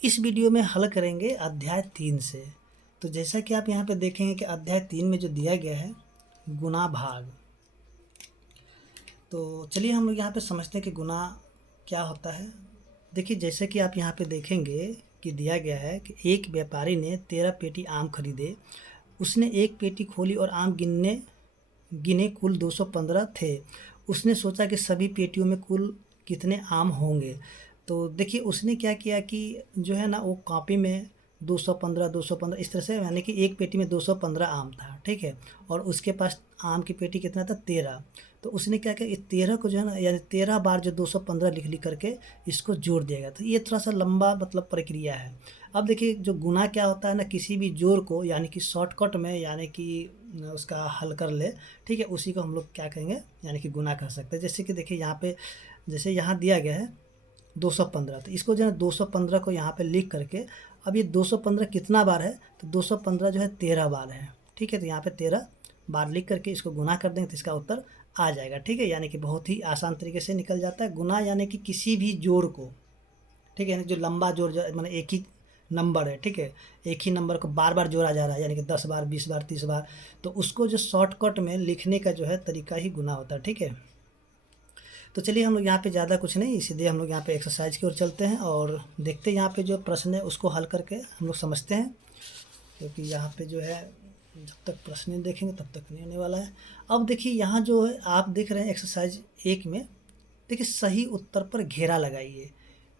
इस वीडियो में हल करेंगे अध्याय 3 से। तो जैसा कि आप यहाँ पे देखेंगे कि अध्याय 3 में जो दिया गया है गुणा भाग। तो चलिए हम लोग यहाँ पे समझते हैं कि गुणा क्या होता है। देखिए जैसे कि आप यहाँ पे देखेंगे कि दिया गया है कि एक व्यापारी ने 13 पेटी आम खरीदे। उसने एक पेटी खोली और आम गिने कुल 215 थे। उसने सोचा कि सभी पेटियों में कुल कितने आम होंगे। तो देखिए उसने क्या किया कि जो है ना वो कॉपी में 215 इस तरह से, यानी कि एक पेटी में 215 आम था, ठीक है। और उसके पास आम की पेटी कितना था, 13। तो उसने क्या किया, इस 13 को जो है ना, यानी 13 बार जो 215 लिख लिख करके इसको जोड़ दिया गया। तो ये थोड़ा सा लंबा मतलब प्रक्रिया है। अब देखिए जो गुना क्या होता है ना, किसी भी जोड़ को यानी कि शॉर्टकट में यानी कि उसका हल कर ले, ठीक है, उसी को हम लोग क्या कहेंगे, यानी कि गुना कर सकते हैं। जैसे कि देखिए यहाँ पे, जैसे यहाँ दिया गया है 215, तो इसको जो है 215 को यहाँ पे लिख करके, अब ये 215 कितना बार है, तो 215 जो है 13 बार है, ठीक है। तो यहाँ पे 13 बार लिख करके इसको गुना कर देंगे तो इसका उत्तर आ जाएगा, ठीक है। यानी कि बहुत ही आसान तरीके से निकल जाता है। गुना यानी कि किसी भी जोड़ को, ठीक है, यानी जो लंबा जोड़ मैंने एक ही नंबर है, ठीक है, एक ही नंबर को बार बार जोड़ा जा रहा है, यानी कि 10 बार 20 बार 30 बार, तो उसको जो शॉर्टकट में लिखने का जो है तरीका ही गुना होता है, ठीक है। तो चलिए हम लोग यहाँ पे ज़्यादा कुछ नहीं, सीधे हम लोग यहाँ पे एक्सरसाइज की ओर चलते हैं और देखते हैं यहाँ पे जो प्रश्न है उसको हल करके हम लोग समझते हैं। क्योंकि यहाँ पे जो है जब तक प्रश्न नहीं देखेंगे तब तक नहीं होने वाला है। अब देखिए यहाँ जो है आप देख रहे हैं एक्सरसाइज 1 में, देखिए सही उत्तर पर घेरा लगाइए,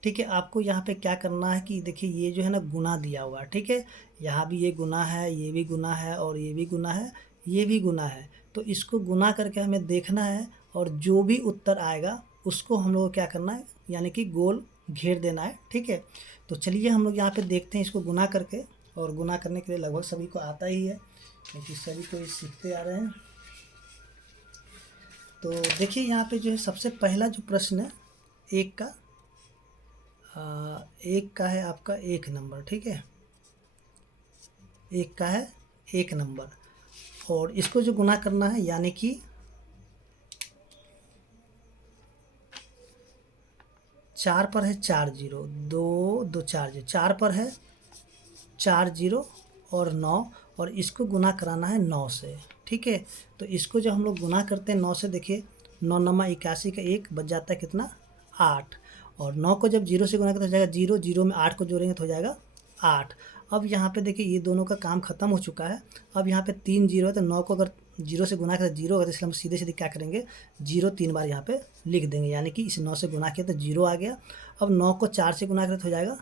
ठीक है। आपको यहाँ पे क्या करना है कि देखिए ये जो है ना गुना दिया हुआ है, ठीक है। यहाँ भी ये गुना है, ये भी गुना है, और ये भी गुना है, ये भी गुना है। तो इसको गुना करके हमें देखना है और जो भी उत्तर आएगा उसको हम लोग को क्या करना है, यानी कि गोल घेर देना है, ठीक है। तो चलिए हम लोग यहाँ पे देखते हैं इसको गुना करके। और गुना करने के लिए लगभग सभी को आता ही है क्योंकि सभी को ये सीखते आ रहे हैं। तो देखिए यहाँ पे जो है सबसे पहला जो प्रश्न है एक का, एक का है आपका 1 नंबर, ठीक है, एक का है 1 नंबर। और इसको जो गुना करना है यानी कि 4 पर है 4 जीरो, 2 2 4 जीरो, 4 पर है 4 जीरो और 9, और इसको गुना कराना है 9 से, ठीक है। तो इसको जब हम लोग गुना करते हैं 9 से, देखिए 9 नमा 81 का 1 बच जाता है कितना, 8। और 9 को जब 0 से गुना करते हो जाएगा 0, 0 में 8 को जोड़ेंगे तो हो जाएगा 8। अब यहाँ पे देखिए ये दोनों का काम खत्म हो चुका है। अब यहाँ पे 3 जीरो है, तो 9 को अगर 0 से गुना करें 0 होगा, तो इसलिए हम सीधे सीधे क्या करेंगे, 0 3 बार यहाँ पे लिख देंगे, यानी कि इस 9 से गुना किया तो 0 आ गया। अब 9 को 4 से गुना करें तो हो जाएगा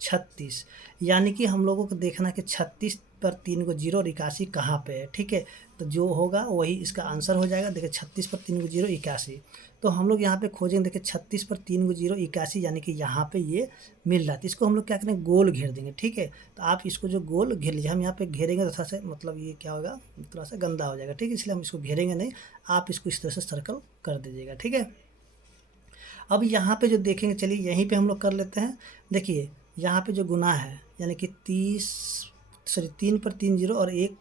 36। यानी कि हम लोगों को देखना है कि 36 पर 3 को 0 और 81 कहाँ पे है, ठीक है। तो जो होगा वही इसका आंसर हो जाएगा। देखिए 36 पर 3 को 0 81, तो हम लोग यहाँ पे खोजेंगे। देखिए 36 पर 3 को 0 81, यानी कि यहाँ पे ये मिल रहा है। तो इसको हम लोग क्या करेंगे, गोल घेर देंगे, ठीक है। तो आप इसको जो गोल घेर लीजिए, हम यहाँ पे घेरेंगे तो थोड़ा सा मतलब ये क्या होगा, थोड़ा सा गंदा हो जाएगा, ठीक है, इसलिए हम इसको घेरेंगे नहीं। आप इसको इस तरह से सर्कल कर दीजिएगा, ठीक है। अब यहाँ पे जो देखेंगे, चलिए यहीं पे हम लोग कर लेते हैं। देखिए यहाँ पे जो गुना है यानी कि 3 पर 3 जीरो और 1,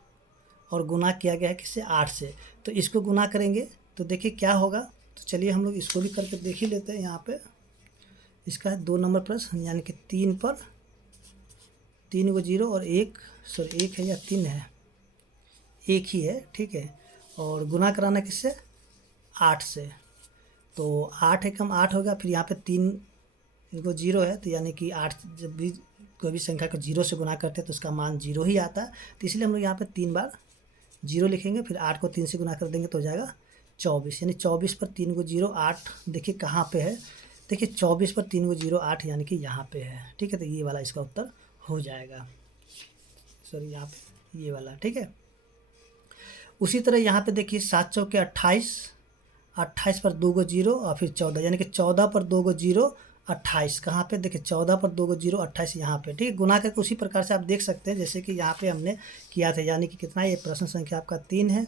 और गुना किया गया है किससे, 8 से। तो इसको गुना करेंगे तो देखिए क्या होगा। तो चलिए हम लोग इसको भी करके देख ही लेते हैं। यहाँ पे इसका है 2 नंबर प्रश्न, यानी कि 3 पर 3 को 0 और 1, सॉरी 1 है या 3 है, 1 ही है, ठीक है। और गुना कराना किससे, 8 से। तो 8 एकम 8 होगा, फिर यहाँ पे 3 को 0 है, तो यानी कि 8 जब भी कोई भी संख्या को 0 से गुना करते हैं तो उसका मान 0 ही आता है। तो इसलिए हम लोग यहाँ पे 3 बार 0 लिखेंगे, फिर 8 को 3 से गुना कर देंगे तो हो जाएगा 24। यानी 24 पर 3 को 0 8, देखिए कहाँ पे है, देखिए 24 पर 3 को 0 8, यानी कि यहाँ पे है, ठीक है। तो ये वाला इसका उत्तर हो जाएगा, सॉरी यहाँ पे ये वाला, ठीक है। उसी तरह यहाँ पे देखिए 7 चौके 28, 28 पर 2 को 0 और फिर 14, यानी कि 14 पर 2 को 0 28, कहाँ पे, देखिए 14 पर 2 को 0 28 यहाँ पे, ठीक है। गुना करके उसी प्रकार से आप देख सकते हैं जैसे कि यहाँ पे हमने किया था, यानी कि कितना, ये प्रश्न संख्या आपका 3 है।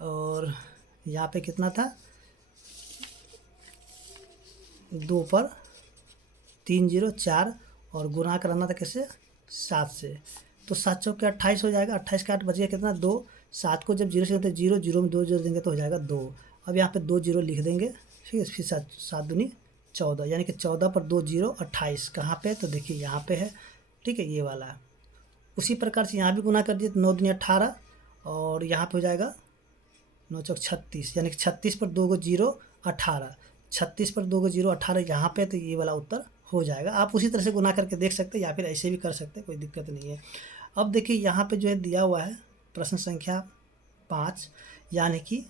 और यहाँ पे कितना था, 2 पर 3 जीरो 4, और गुना कराना था कैसे, 7 से। तो 7 चौके 28 हो जाएगा, 28 का 8 बच गया कितना, 2। 7 को जब 0 से करते 0 में 2 जोड़ देंगे तो हो जाएगा 2। अब यहाँ पे 2 जीरो लिख देंगे, ठीक है। फिर 7 7 दूनी 14, यानी कि 14 पर 2 जीरो 28। कहाँ पे? तो देखिए यहाँ पे है, ठीक है, ये वाला है। उसी प्रकार से यहाँ भी गुना कर दिए तो 9 दूनी 18, और यहाँ पे हो जाएगा 9 चौक 36, यानी कि 36 पर 2 जीरो 18, 36 पर 2 जीरो 18 यहाँ पे, तो ये वाला उत्तर हो जाएगा। आप उसी तरह से गुना करके देख सकते हैं या फिर ऐसे भी कर सकते हैं, कोई दिक्कत नहीं है। अब देखिए यहाँ पे जो है दिया हुआ है प्रश्न संख्या 5, यानी कि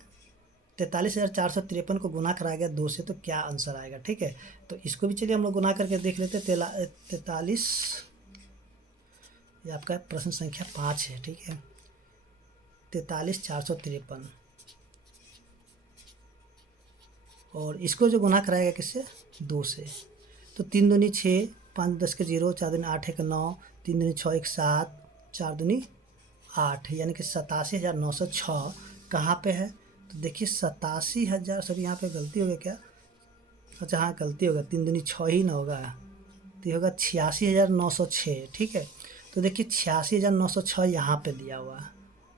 43,453 को गुना कराया गया 2 से, तो क्या आंसर आएगा? ठीक है, तो इसको भी चलिए हम लोग गुना करके देख लेते हैं। 43, ये आपका प्रश्न संख्या 5 है, ठीक है, 43,453, और इसको जो गुना कराएगा किससे? 2 से। तो 3 दूनी 6, 5 10 के 0, 4 दूनी 8 1 9, 3 दूनी 6 1 7, 4 दूनी 8, यानी कि 87,906 कहाँ पे है? तो देखिए 87,000, सॉरी यहाँ पे गलती हो गया क्या? अच्छा हाँ, गलती होगा, 3 दूनी 6 ही ना होगा, तो ये होगा 86,906, ठीक है। तो देखिए 86,906 यहाँ पे दिया हुआ है,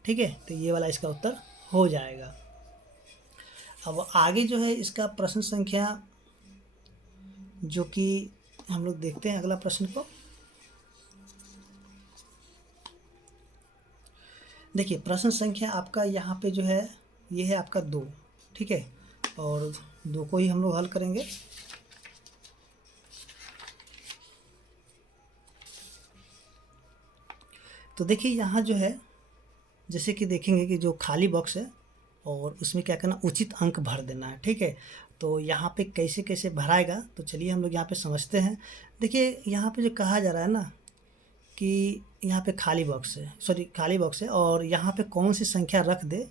ठीक है, तो ये वाला इसका उत्तर हो जाएगा। अब आगे जो है इसका प्रश्न संख्या, जो कि हम लोग देखते हैं अगला प्रश्न को। देखिए प्रश्न संख्या आपका यहाँ पे जो है ये है आपका 2, ठीक है, और 2 को ही हम लोग हल करेंगे। तो देखिए यहाँ जो है, जैसे कि देखेंगे कि जो खाली बॉक्स है और उसमें क्या करना, उचित अंक भर देना है, ठीक है। तो यहाँ पे कैसे कैसे भराएगा, तो चलिए हम लोग यहाँ पे समझते हैं। देखिए यहाँ पे जो कहा जा रहा है ना कि यहाँ पे खाली बॉक्स है, सॉरी खाली बॉक्स है, और यहाँ पे कौन सी संख्या रख दे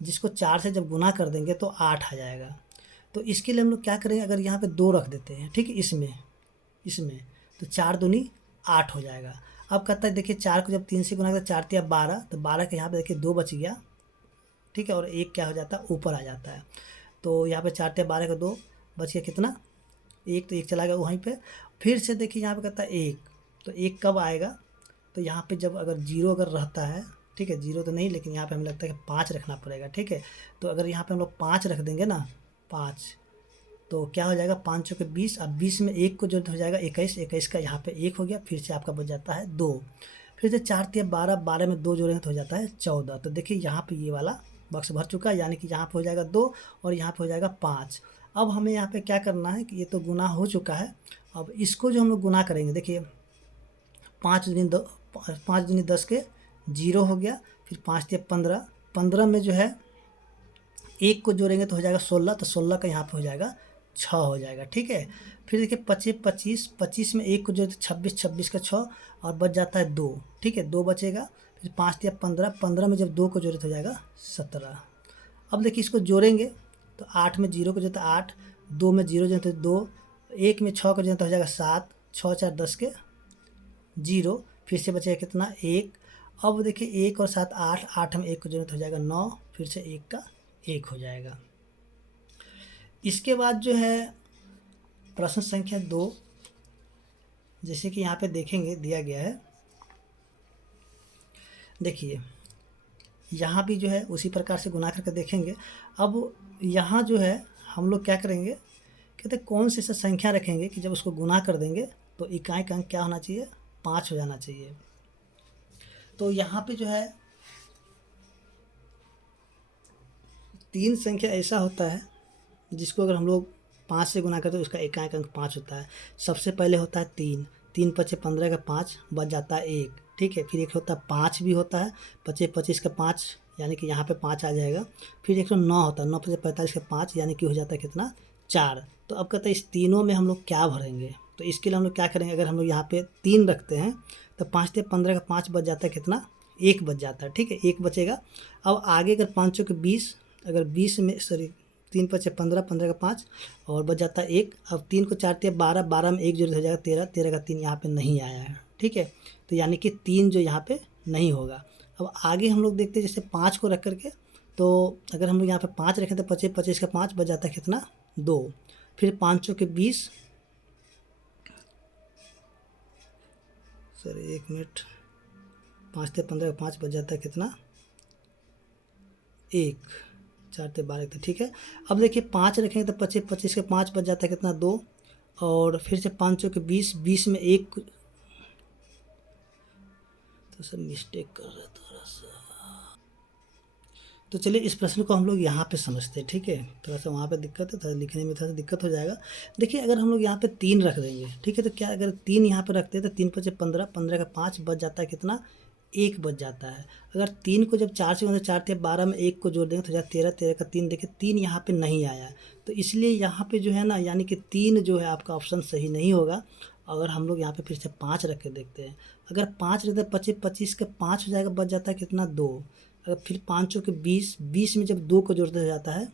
जिसको 4 से जब गुना कर देंगे तो 8 आ जाएगा। तो इसके लिए हम लोग क्या करेंगे, अगर यहाँ पे 2 रख देते हैं, ठीक है, इसमें तो 4 दूनी 8 हो जाएगा। अब कहता है देखिए 4 को जब 3 से गुना करते 4 तिया 12, तो 12 के यहाँ पे देखिए 2 बच गया, ठीक है, और 1 क्या हो जाता है, ऊपर आ जाता है। तो यहाँ पे 4 तिया 12 का 2 बच गया, कितना? 1, तो 1 चला गया वहीं पे। फिर से देखिए यहाँ पे कहता है 1, तो 1 कब आएगा? तो यहाँ पे जब अगर 0 अगर रहता है, ठीक है, 0 तो नहीं, लेकिन यहाँ पे हमें लगता है कि 5 रखना पड़ेगा, ठीक है। तो अगर यहाँ पे हम लोग 5 रख देंगे ना, 5, तो क्या हो जाएगा, 5 चौके 20, अब 20 में 1 को जो हो जाएगा 21, 21 का यहाँ पे 1 हो गया, फिर से आपका बच जाता है 2, फिर से 4 तिया 12, 12 में 2 जोड़ेंगे तो हो जाता है 14। तो देखिए यहाँ पे ये वाला बॉक्स भर चुका है, यानी कि यहाँ पे हो जाएगा 2 और यहाँ पे हो जाएगा 5। अब हमें यहाँ पे क्या करना है कि ये तो गुना हो चुका है, अब इसको जो हम लोग गुना करेंगे, देखिए 5 दूनी 10 के 0 हो गया, फिर 5 तिया 15, 15 में जो है 1 को जोड़ेंगे तो हो जाएगा 16, तो 16 का यहाँ पे हो जाएगा 6 हो जाएगा, ठीक है। फिर देखिए 25 25, 25 में 1 को जोड़े तो 26, 26 का 6, और बच जाता है 2, ठीक है, 2 बचेगा। फिर 5 तिया 15, 15 में जब 2 को जोड़े तो हो जाएगा 17। अब देखिए इसको जोड़ेंगे तो 8 में 0 को जोड़े तो 8, 2 में 0 जोड़े तो 2, 1 में 6 को जोड़े तो हो जाएगा 7, 6 4 10 के 0, फिर से बचेगा कितना, 1। अब देखिए 1 और 7 8, 8 में 1 को जोड़े तो हो जाएगा 9, फिर से 1 का 1 हो जाएगा। इसके बाद जो है प्रश्न संख्या 2, जैसे कि यहाँ पे देखेंगे दिया गया है, देखिए यहाँ भी जो है उसी प्रकार से गुना करके देखेंगे। अब यहाँ जो है हम लोग क्या करेंगे, कहते कौन सी ऐसा संख्या रखेंगे कि जब उसको गुना कर देंगे तो इकाई का अंक क्या होना चाहिए, 5 हो जाना चाहिए। तो यहाँ पे जो है 3 संख्या ऐसा होता है जिसको अगर हम लोग 5 से गुना करते तो उसका इकाई का अंक 5 होता है। सबसे पहले होता है 3, 3 पचे 15 का 5 बच जाता है 1, ठीक है। फिर एक होता है 5 भी होता है, पचे 25 का 5, यानी कि यहाँ पे 5 आ जाएगा। फिर 109 होता है, 9 पचे 45 का 5, यानी कि हो जाता है कितना, 4। तो अब कहते हैं इस तीनों में हम लोग क्या भरेंगे, तो इसके लिए हम लोग क्या करेंगे, अगर हम लोग यहाँ पे 3 रखते हैं तो 5 से 15 का 5 बच जाता है कितना, 1 बच जाता है, ठीक है, 1 बचेगा। अब आगे अगर 5 के 20, अगर 20 में सॉरी 3 पचे 15, 15 का 5 और बच जाता है 1। अब 3 को 4 तिया 12, 12 में 1 जोड़े हो जाएगा 13, 13 का 3 यहाँ पे नहीं आया है, ठीक है। तो यानी कि 3 जो यहाँ पे नहीं होगा। अब आगे हम लोग देखते हैं जैसे 5 को रख करके, तो अगर हम लोग यहाँ पे 5 रखें तो 25 25 का 5 बच जाता है कितना, 2। फिर 5 के 20, सॉरी 1 मिनट, 5 से 15 का 5 बच जाता है कितना, 1, 4 से 12 था, ठीक है। अब देखिए 5 रखेंगे तो 25 25 के 5 बच जाता है कितना, 2। और फिर से 5 चौके 20, 20 में एक, तो सर मिस्टेक कर रहा है थोड़ा सा। तो चलिए इस प्रश्न को हम लोग यहाँ पे समझते हैं, ठीक है। थोड़ा सा वहाँ पे दिक्कत है, थोड़ा लिखने में थोड़ा सा दिक्कत हो जाएगा। देखिए अगर हम लोग यहाँ पे 3 रख देंगे, ठीक है, तो क्या अगर 3 यहाँ पे रखते हैं तो 3 पचे 15, 15 का 5 बच जाता है कितना, 1 बच जाता है। अगर 3 को जब 4 से 4 थे 12 में 1 को जोड़ देंगे तो हो जाए 13, 13 का 3, देखिए 3 यहाँ पे नहीं आया, तो इसलिए यहाँ पे जो है ना, यानी कि 3 जो है आपका ऑप्शन सही नहीं होगा। अगर हम लोग यहाँ पे फिर से 5 रख के देखते हैं, अगर 5 रहता है 25, 25 का 5 हो जाएगा, बच जाता है कितना, 2। अगर फिर 5 चौके 20, 20 में जब 2 को जोड़ते हो जाता है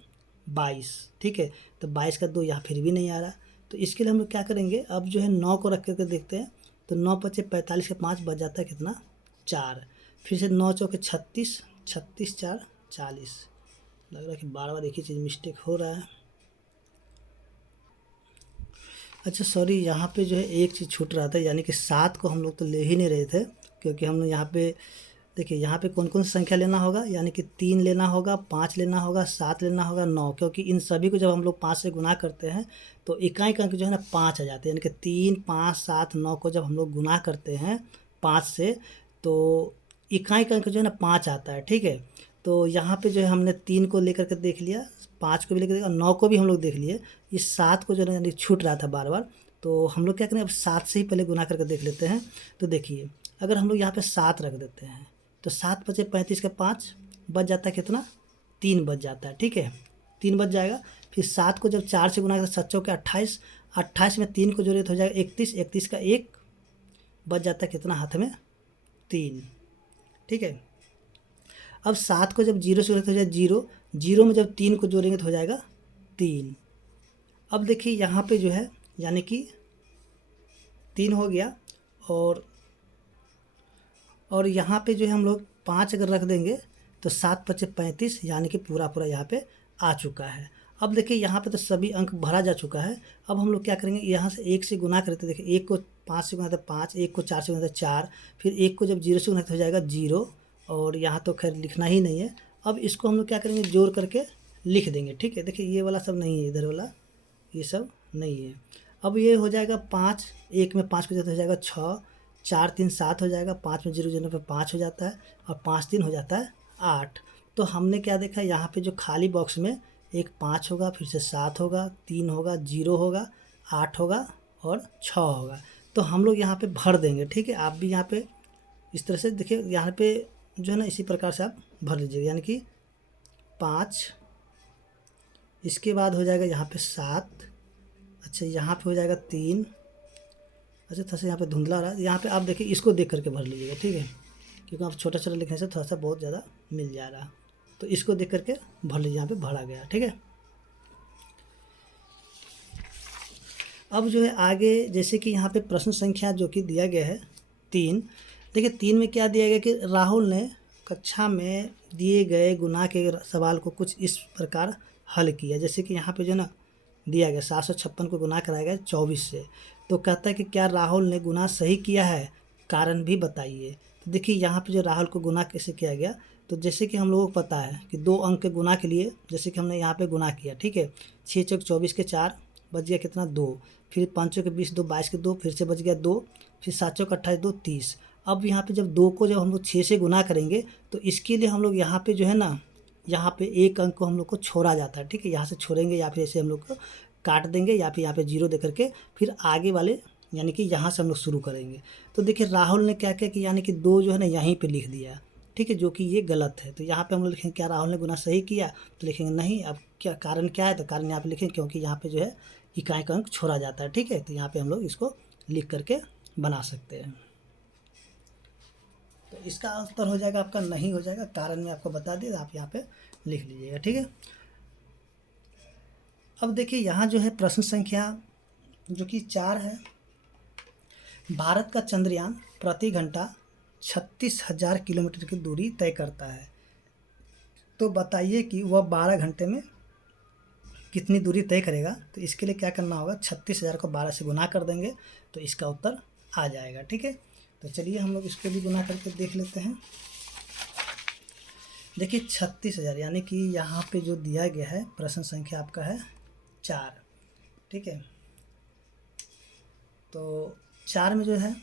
22, ठीक है। तो 22 का 2 यहाँ फिर भी नहीं आ रहा, तो इसके लिए हम लोग क्या करेंगे, अब जो है 9 को रख करके देखते हैं। तो 9 पचे 45 का 5 बच जाता है कितना, 4। फिर से 9 चौके 36, 36 4 40। लग रहा है कि बार बार एक ही चीज़ मिस्टेक हो रहा है। अच्छा सॉरी, यहाँ पे जो है एक चीज़ छूट रहा था, यानी कि 7 को हम लोग तो ले ही नहीं रहे थे, क्योंकि हम लोग यहाँ पे देखिए यहाँ पे कौन कौन सी संख्या लेना होगा, यानी कि 3 लेना होगा, 5 लेना होगा, 7 लेना होगा, 9, क्योंकि इन सभी को जब हम लोग 5 से गुना करते हैं तो इकाई का अंक जो है ना 5 आ जाते हैं, यानी कि 3, 5, 7, 9 को जब हम लोग गुना करते हैं 5 से तो इकाई का अंक जो है ना 5 आता है, ठीक है। तो यहाँ पे जो है हमने 3 को लेकर के देख लिया, 5 को भी लेकर, 9 को भी हम लोग देख लिए, ये 7 को जो है ना छूट रहा था बार बार, तो हम लोग क्या करें, अब 7 से ही पहले गुना करके देख लेते हैं। तो देखिए अगर हम लोग यहाँ पे 7 रख देते हैं तो 7 पचे 35 का 5 बच जाता है कितना, 3 बच जाता है, ठीक है, 3 बच जाएगा। फिर 7 को जब 4 से गुना करते 7 चौके 28, 28 में 3 को जोड़े तो हो जाएगा 31, 31 का 1 बच जाता है कितना, हाथ में 3, ठीक है। अब 7 को जब 0 से जोड़े तो हो जाएगा 0, 0 में जब 3 को जोड़ेंगे तो हो जाएगा 3। अब देखिए यहाँ पे जो है यानी कि 3 हो गया, और यहाँ पे जो है हम लोग 5 अगर रख देंगे तो 7 पचे 35, यानी कि पूरा पूरा यहाँ पे आ चुका है। अब देखिए यहाँ पे तो सभी अंक भरा जा चुका है। अब हम लोग क्या करेंगे, यहाँ से 1 से गुना करते, देखिए 1 को 5 से गुना तो 5, 1 को 4 से गुना तो 4, फिर 1 को जब 0 से गुना तो हो जाएगा 0, और यहाँ तो खैर लिखना ही नहीं है। अब इसको हम लोग क्या करेंगे, जोड़ करके लिख देंगे, ठीक है। देखिए ये वाला सब नहीं है, इधर वाला ये सब नहीं है। अब ये हो जाएगा 5, 1 में 5 को जगह हो जाएगा 6, 4 3 7 हो जाएगा, 5 में 0 0 पे 5 हो जाता है, और 5 3 हो जाता है 8। तो हमने क्या देखा, यहाँ पे जो खाली बॉक्स में एक 5 होगा, फिर से 7 होगा, 3 होगा, 0 होगा, 8 होगा और 6 होगा। तो हम लोग यहाँ पे भर देंगे, ठीक है। आप भी यहाँ पे इस तरह से देखिए, यहाँ पे जो है ना इसी प्रकार से आप भर लीजिएगा, यानी कि 5, इसके बाद हो जाएगा यहाँ पे 7, अच्छा यहाँ पे हो जाएगा 3, अच्छा थोड़ा सा यहाँ पे धुंधला रहा है, यहाँ पे आप देखिए इसको देख करके भर लीजिएगा, ठीक है, क्योंकि आप छोटा छोटा लिखने से थोड़ा सा बहुत ज़्यादा मिल जा रहा है, तो इसको देख करके भर लीजिए, यहाँ पे भरा गया, ठीक है। अब जो है आगे, जैसे कि यहाँ पे प्रश्न संख्या जो कि दिया गया है 3, देखिए 3 में क्या दिया गया कि राहुल ने कक्षा में दिए गए गुना के सवाल को कुछ इस प्रकार हल किया। जैसे कि यहाँ पे जो ना दिया गया 756 को गुना कराया गया 24 से, तो कहता है कि क्या राहुल ने गुना सही किया है, कारण भी बताइए। तो देखिए यहाँ पे जो राहुल को गुना कैसे किया गया, तो जैसे कि हम लोगों को पता है कि 2 अंक के गुना के लिए, जैसे कि हमने यहाँ पे गुना किया, ठीक है, 6 चौक 24 के 4 बच गया कितना, 2, फिर 5 चौक 20 2 22 के 2, फिर से बच गया 2, फिर 7 चौक 28 2 30। अब यहाँ पे जब 2 को जब हम लोग 6 से गुना करेंगे तो इसके लिए हम लोग यहाँ पे जो है ना, यहाँ पे एक अंक को हम लोग को छोड़ा जाता है, ठीक है, यहाँ से छोड़ेंगे या फिर ऐसे हम लोग को काट देंगे, या फिर यहाँ पे 0 दे करके फिर आगे वाले यानी कि यहाँ से हम लोग शुरू करेंगे। तो देखिए राहुल ने क्या क्या कि यानी कि 2 जो है ना यहीं पे लिख दिया, ठीक है, जो कि ये गलत है। तो यहाँ पे हम लोग लिखेंगे क्या राहुल ने गुना सही किया, तो लिखेंगे नहीं। अब क्या कारण क्या है, तो कारण यहाँ पे लिखेंगे क्योंकि यहाँ पे जो है इकाई का अंक छोड़ा जाता है, ठीक है, तो यहाँ पे हम लोग इसको लिख करके बना सकते हैं। तो इसका उत्तर हो जाएगा आपका नहीं हो जाएगा, कारण मैं आपको बता दिया, आप यहाँ पे लिख लीजिएगा, ठीक है। अब देखिए यहाँ जो है प्रश्न संख्या जो कि 4 है, भारत का चंद्रयान प्रति घंटा 36,000 किलोमीटर की दूरी तय करता है, तो बताइए कि वह 12 घंटे में कितनी दूरी तय करेगा। तो इसके लिए क्या करना होगा, 36,000 को 12 से गुना कर देंगे तो इसका उत्तर आ जाएगा, ठीक है। तो चलिए हम लोग इसको भी गुना करके देख लेते हैं। देखिए 36,000 यानी कि यहाँ पे जो दिया गया है प्रश्न संख्या आपका है 4, ठीक है। तो 4 में जो है,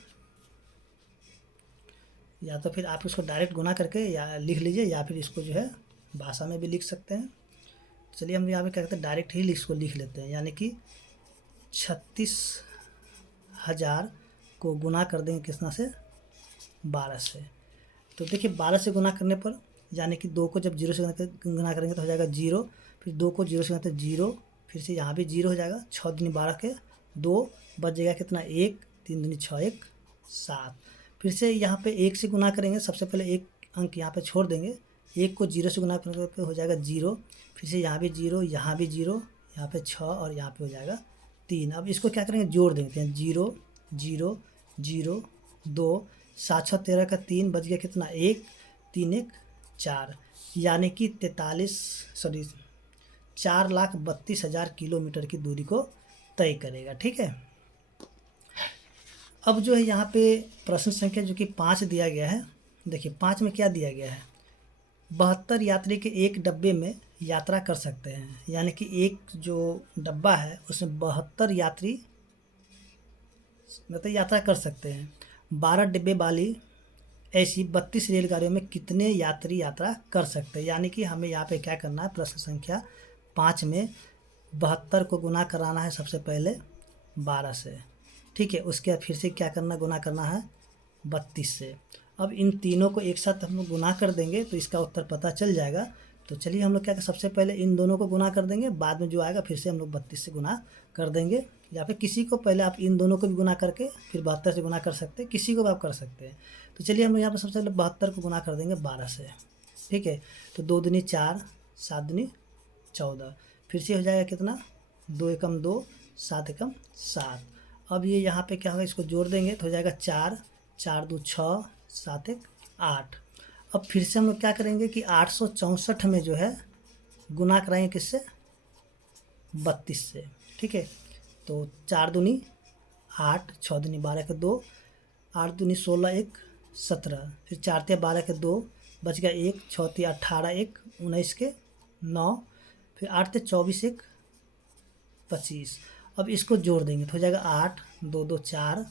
या तो फिर आप इसको डायरेक्ट गुना करके या लिख लीजिए, या फिर इसको जो है भाषा में भी लिख सकते हैं। चलिए हम यहाँ पे क्या करते हैं, डायरेक्ट ही इसको लिख लेते हैं, यानी कि 36,000 को गुना कर देंगे कितना से, 12 से। तो देखिए 12 से गुना करने पर, यानी कि 2 को जब 0 से गुना करेंगे तो हो जाएगा 0, फिर 2 को 0 से गुना तो 0, फिर से यहाँ भी 0 हो जाएगा, 6 दूनी 12 के 2, बच जाएगा कितना 1, 3 दूनी 6, 1 7। फिर से यहाँ पे 1 से गुना करेंगे, सबसे पहले एक अंक यहाँ पे छोड़ देंगे, 1 को 0 से गुना करने पर हो जाएगा 0, फिर से यहाँ भी 0, यहाँ भी 0, यहाँ पे 6 और यहाँ पे हो जाएगा 3। अब इसको क्या करेंगे, जोड़ देते हैं, 0 0 0 2, 7 6 13 का 3, बच गया कितना 1, 3 1 4, यानी कि 4,32,000 किलोमीटर की दूरी को तय करेगा। ठीक है, अब जो है यहाँ पे प्रश्न संख्या जो कि 5 दिया गया है, देखिए 5 में क्या दिया गया है, 72 यात्री के एक डब्बे में यात्रा कर सकते हैं, यानी कि एक जो डब्बा है उसमें 72 यात्री मतलब यात्रा कर सकते हैं। 12 डिब्बे वाली ऐसी 32 रेलगाड़ियों में कितने यात्री यात्रा कर सकते हैं, यानी कि हमें यहाँ पे क्या करना है, प्रश्न संख्या 5 में 72 को गुना कराना है सबसे पहले 12 से। ठीक है, उसके बाद फिर से क्या करना, गुना करना है 32 से। अब इन तीनों को एक साथ हम लोग गुना कर देंगे तो इसका उत्तर पता चल जाएगा। तो चलिए हम लोग क्या, सबसे पहले इन दोनों को गुना कर देंगे, बाद में जो आएगा फिर से हम लोग 32 से गुना कर देंगे, या फिर किसी को पहले आप इन दोनों को भी गुना करके फिर 72 से गुना कर सकते हैं, किसी को भी आप कर सकते हैं। तो चलिए हम लोग यहाँ पर सबसे पहले 72 को गुना कर देंगे 12 से। ठीक है, तो 2 दूनी 4, 7 दूनी 14, फिर से हो जाएगा कितना, 2 एकम 2, 7 एकम 7। अब ये यहाँ पे क्या होगा, इसको जोड़ देंगे तो हो जाएगा 4 4 2 6, 7 1 8। अब फिर से हम लोग क्या करेंगे कि 864 में जो है गुना कराएंगे किससे, 32 से। ठीक है, तो 4 दूनी 8, 6 दूनी 12 के 2, 8 दूनी 16 1 17, फिर 4 ते 12 के 2, बच गया 1, 6 ते 18 1 19 के 9, फिर 8 ते 24 1 25। अब इसको जोड़ देंगे तो हो जाएगा 8 2 2 4,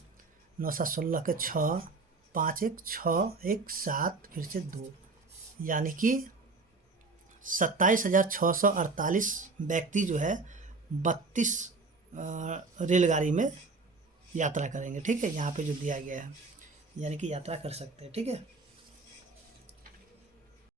9 7 16 के 6, 5 1 6 1 7, फिर से 2, यानी कि 27,648 व्यक्ति जो है 32 रेलगाड़ी में यात्रा करेंगे। ठीक है, यहाँ पे जो दिया गया है, यानी कि यात्रा कर सकते हैं। ठीक है।